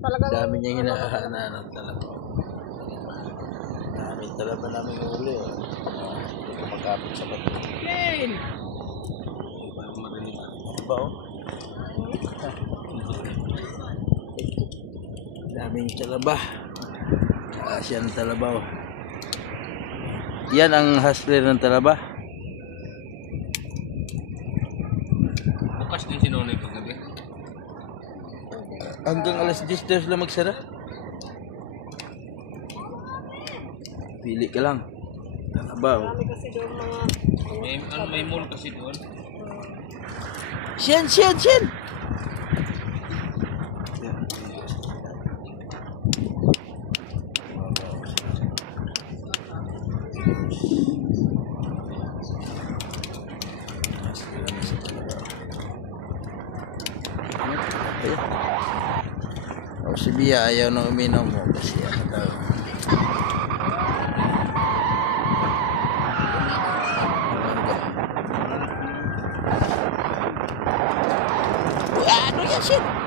Talagang Dami niyang hinahaanan ng talabaw. Dami talaga namin uli. Oh. Hindi ko makapit sa bato. Lane! Parang marinig. Ano ba oh? Daming talaba. Asyan talabaw. Yan ang hustler ng talaba. Bukas din si Nonoy paggabi. Hanggang alas 10 daw sila magsara. Pili ka lang. Talabaw. marami kasi doon mga May mall kasi doon. Siyan! O si Bia ayaw nang uminom mo kasi ano daw. Ano yan, shit?